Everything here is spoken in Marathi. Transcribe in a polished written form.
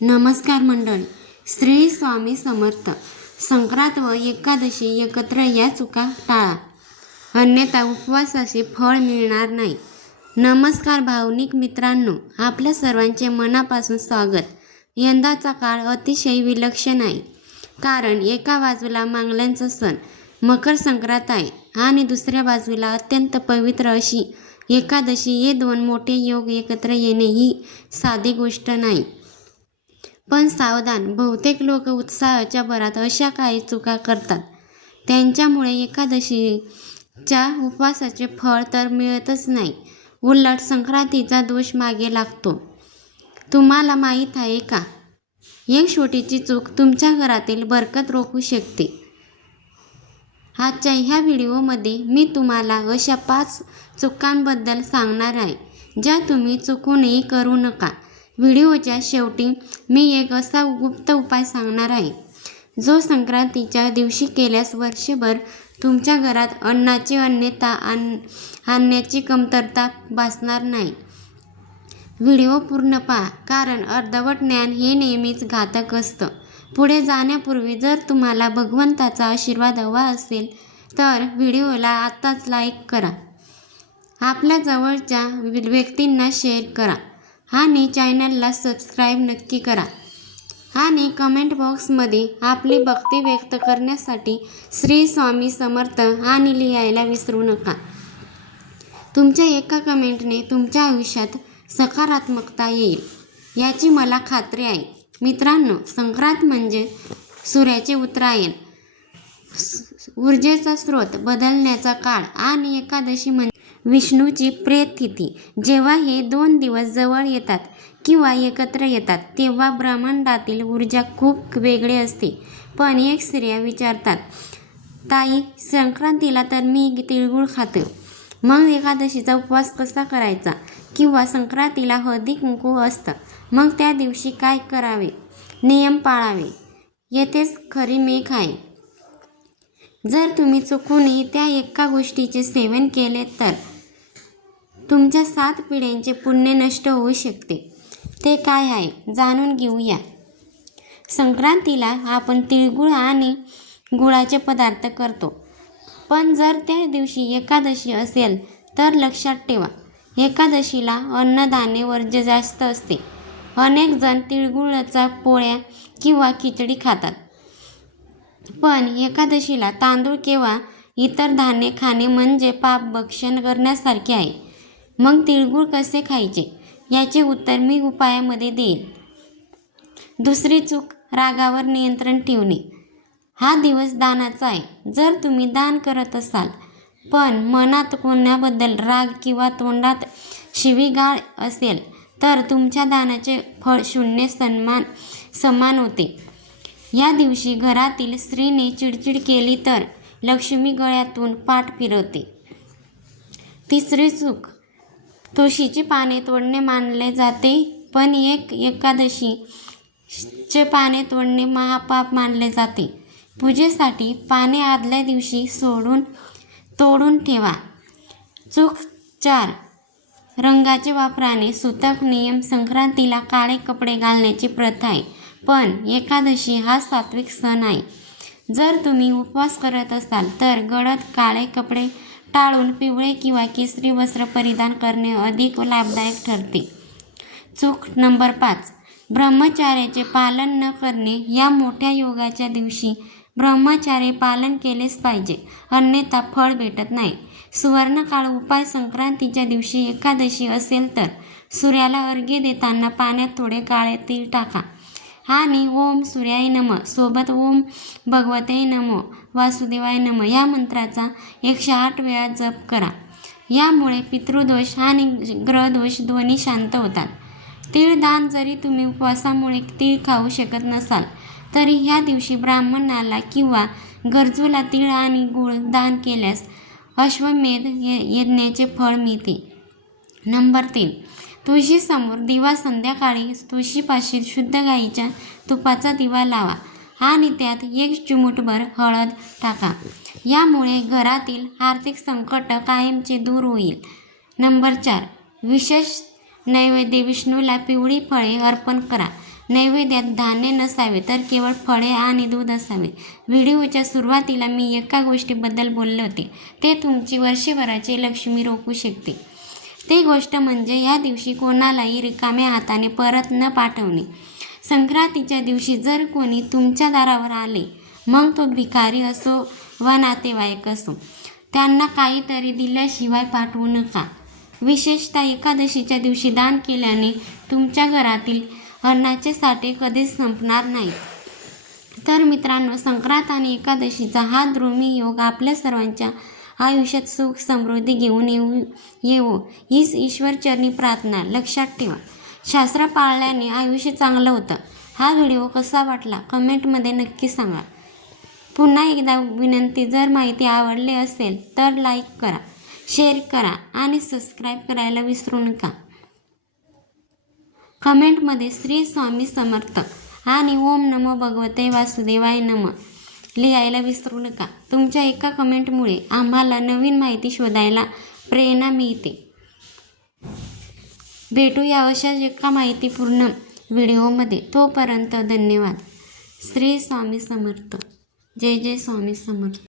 नमस्कार मंडळी. श्री स्वामी समर्थ. संक्रांत व एकादशी एकत्र या चुका टाळा, अन्यथा उपवासाचे फळ मिळणार नाही. नमस्कार भावनिक मित्रांनो, आपल्या सर्वांचे मनापासून स्वागत. यंदाचा काळ अतिशय विलक्षण आहे, कारण एका बाजूला मांगल्यांचा सण मकर संक्रांत आहे आणि दुसऱ्या बाजूला अत्यंत पवित्र अशी एकादशी. हे दोन मोठे योग एकत्र येणे ही साधी गोष्ट नाही. पण सावधान, बहुतेक लोक उत्साहाच्या भरात अशा काही चुका करतात, त्यांच्यामुळे एकादशीच्या उपवासाचे फळ तर मिळतच नाही, उलट संक्रांतीचा दोष मागे लागतो. तुम्हाला माहीत आहे का, एक छोटीशी चूक तुमच्या घरातील बरकत रोखू शकते. आजच्या ह्या व्हिडिओमध्ये मी तुम्हाला अशा 5 चुकांबद्दल सांगणार आहे, ज्या तुम्ही चुकूनही करू नका. व्हिडिओच्या शेवटी मी एक असा गुप्त उपाय सांगणार आहे, जो संक्रांतीच्या दिवशी केल्यास वर्षभर तुमच्या घरात अन्नाची अन्यथा आणण्याची कमतरता भासणार नाही. व्हिडिओ पूर्ण पहा, कारण अर्धवट ज्ञान हे नेहमीच घातक असतं. पुढे जाण्यापूर्वी जर तुम्हाला भगवंताचा आशीर्वाद हवा असेल तर व्हिडिओला आत्ताच लाईक करा, आपल्या जवळच्या व्यक्तींना शेअर करा आणि चॅनलला सबस्क्राईब नक्की करा. आणि कमेंट बॉक्समध्ये आपली भक्ती व्यक्त करण्यासाठी श्री स्वामी समर्थ आणि लिहायला विसरू नका. तुमच्या एका कमेंटने तुमच्या आयुष्यात सकारात्मकता येईल, याची मला खात्री आहे. मित्रांनो, संक्रांत म्हणजे सूर्याचे उत्तरायण, ऊर्जेचा स्रोत बदलण्याचा काळ, आणि एकादशी म्हणजे विष्णूची प्रेततिथी. जेव्हा हे 2 दिवस जवळ येतात किंवा एकत्र येतात, तेव्हा ब्रह्मांडातील ऊर्जा खूप वेगळी असते. पण एक स्त्रिया विचारतात, ताई, संक्रांतीला तर मी तिळगुळ खाते, मग एकादशीचा उपवास कसा करायचा? किंवा संक्रांतीला हळदी कुंकू असतं, मग त्या दिवशी काय करावे, नियम पाळावे? येथेच खरी मेख आहे. जर तुम्ही चुकूनही त्या एका गोष्टीचे सेवन केले तर तुमच्या 7 पिढ्यांचे पुण्य नष्ट होऊ शकते. ते काय आहे जाणून घेऊया. संक्रांतीला आपण तिळगुळ आणि गुळाचे पदार्थ करतो, पण जर त्या दिवशी एकादशी असेल तर लक्षात ठेवा, एकादशीला अन्नधान्य वर्ज्य जास्त असते. अनेक जण तिळगुळाच्या पोळ्या किंवा खिचडी खातात, पण एकादशीला तांदूळ किंवा इतर धान्य खाणे म्हणजे पाप भक्षण करण्यासारखे आहे. मग तिळगुळ कसे खायचे, याचे उत्तर मी उपायामध्ये देईन. दुसरी चूक, रागावर नियंत्रण ठेवणे. हा दिवस दानाचा आहे. जर तुम्ही दान करत असाल पण मनात कोणाबद्दल राग किंवा तोंडात शिवीगाळ असेल, तर तुमच्या दानाचे फळ शून्य समान होते. या दिवशी घरातील स्त्रीने चिडचिड केली तर लक्ष्मी गळ्यातून पाठ फिरवते. तिसरी चूक, तुळशीची पाने तोडणे मानले जाते, पण एकादशीचे पाने तोडणे महापाप मानले जाते. पूजेसाठी पाने आदल्या दिवशी तोडून ठेवा. चूक 4, रंगाचे वापराने सूतक नियम. संक्रांतीला काळे कपडे घालण्याची प्रथा आहे, पण एकादशी हा सात्विक सण आहे. जर तुम्ही उपवास करत असाल तर गडद काळे कपडे टाळून पिवळे किंवा केसरी वस्त्र परिधान करणे अधिक लाभदायक ठरते. चूक नंबर 5, ब्रह्मचर्याचे पालन न करणे. या मोठ्या योगाच्या दिवशी ब्रह्मचर्य पालन केलेच पाहिजे, अन्यथा फळ भेटत नाही. सुवर्णकाळ उपाय. संक्रांतीच्या दिवशी एकादशी असेल तर सूर्याला अर्घ्य देताना पाण्यात थोडे काळे तीळ टाका आणि ओम सूर्याय नमः सोबत ओम भगवते नमो वासुदेवाय नमः या मंत्राचा 108 वेळा जप करा. यामुळे पितृदोष आणि ग्रहदोष दोन्ही शांत होतात. तीळदान. जरी तुम्ही उपवासामुळे तीळ खाऊ शकत नसाल तरी ह्या दिवशी ब्राह्मणाला किंवा गरजूला तीळ आणि गूळ दान केल्यास अश्वमेध यज्ञाचे फळ मिळते. नंबर 3, तुळशीसमोर दिवा. संध्याकाळी तुळशीपाशी शुद्ध गाईच्या तुपाचा दिवा लावा आणि त्यात 1 चिमूटभर हळद टाका. यामुळे घरातील आर्थिक संकट कायमचे दूर होईल. नंबर 4, विशेष नैवेद्य. विष्णूला पिवळी फळे अर्पण करा. नैवेद्यात धान्य नसावे तर केवळ फळे आणि दूध असावे. व्हिडिओच्या सुरुवातीला मी एका गोष्टीबद्दल बोलले होते, ते तुमची वर्षभराची लक्ष्मी रोखू शकते. ती गोष्ट म्हणजे या दिवशी कोणालाही रिकाम्या हाताने परत न पाठवणे. संक्रांतीच्या दिवशी जर कोणी तुमच्या दारावर आले, मग तो भिकारी असो वा नातेवाईक असो, त्यांना काहीतरी दिल्याशिवाय पाठवू नका. विशेषतः एकादशीच्या दिवशी दान केल्याने तुमच्या घरातील अन्नाचे साठे कधीच संपणार नाहीत. तर मित्रांनो, संक्रांत आणि एकादशीचा हा द्रुमी योग आपल्या सर्वांच्या आयुष्यात सुख समृद्धी घेऊन येवो हीच ईश्वरचरणी प्रार्थना. लक्षात ठेवा, शास्त्र पाळल्याने आयुष्य चांगलं होतं. हा व्हिडिओ कसा वाटला कमेंटमध्ये नक्की सांगा. पुन्हा एकदा विनंती, जर माहिती आवडली असेल तर लाईक करा, शेअर करा आणि सबस्क्राईब करायला विसरू नका. कमेंटमध्ये श्री स्वामी समर्थ आणि ओम नमो भगवते वासुदेवाय नमः लिहायला विसरू नका. तुमच्या एका कमेंटमुळे आम्हाला नवीन माहिती शोधायला प्रेरणा मिळते. भेटूया अशाच एका माहितीपूर्ण व्हिडिओमध्ये. तोपर्यंत धन्यवाद. श्री स्वामी समर्थ. जय जय स्वामी समर्थ.